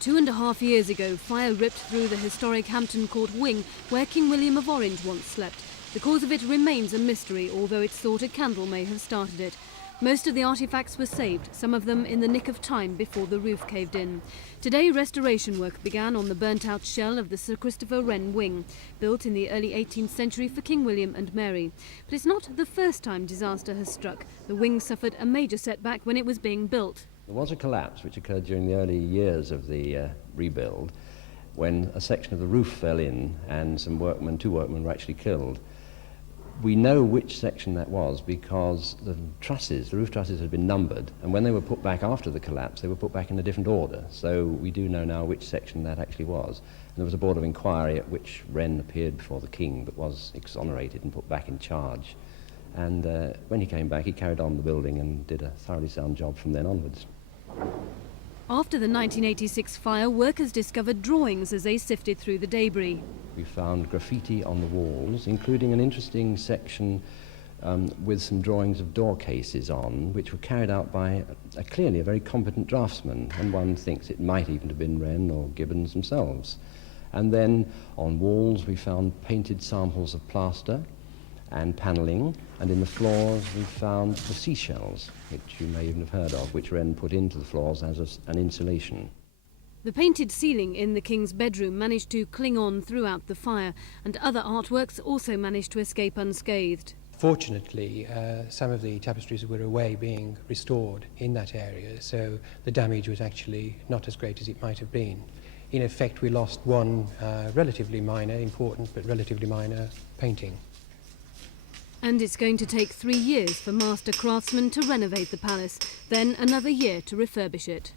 2.5 years ago, fire ripped through the historic Hampton Court wing where King William of Orange once slept. The cause of it remains a mystery, although it's thought a candle may have started it. Most of the artefacts were saved, some of them in the nick of time before the roof caved in. Today, restoration work began on the burnt-out shell of the Sir Christopher Wren wing, built in the early 18th century for King William and Mary. But it's not the first time disaster has struck. The wing suffered a major setback when it was being built. There was a collapse which occurred during the early years of the rebuild, when a section of the roof fell in and two workmen were actually killed. We know which section that was because the roof trusses had been numbered, and when they were put back after the collapse, they were put back in a different order. So we do know now which section that actually was. And there was a board of inquiry at which Wren appeared before the King, but was exonerated and put back in charge. And when he came back, he carried on the building and did a thoroughly sound job from then onwards. After the 1986 fire, workers discovered drawings as they sifted through the debris. We found graffiti on the walls, including an interesting section with some drawings of door cases on, which were carried out by clearly a very competent draftsman, and one thinks it might even have been Wren or Gibbons themselves. And then on walls we found painted samples of plaster and panelling, and in the floors we found the seashells, which you may even have heard of, which Wren put into the floors as an insulation. The painted ceiling in the King's bedroom managed to cling on throughout the fire, and other artworks also managed to escape unscathed. Fortunately, some of the tapestries were away being restored in that area, so the damage was actually not as great as it might have been. In effect, we lost one relatively minor, important but relatively minor painting. And it's going to take 3 years for master craftsmen to renovate the palace, then another year to refurbish it.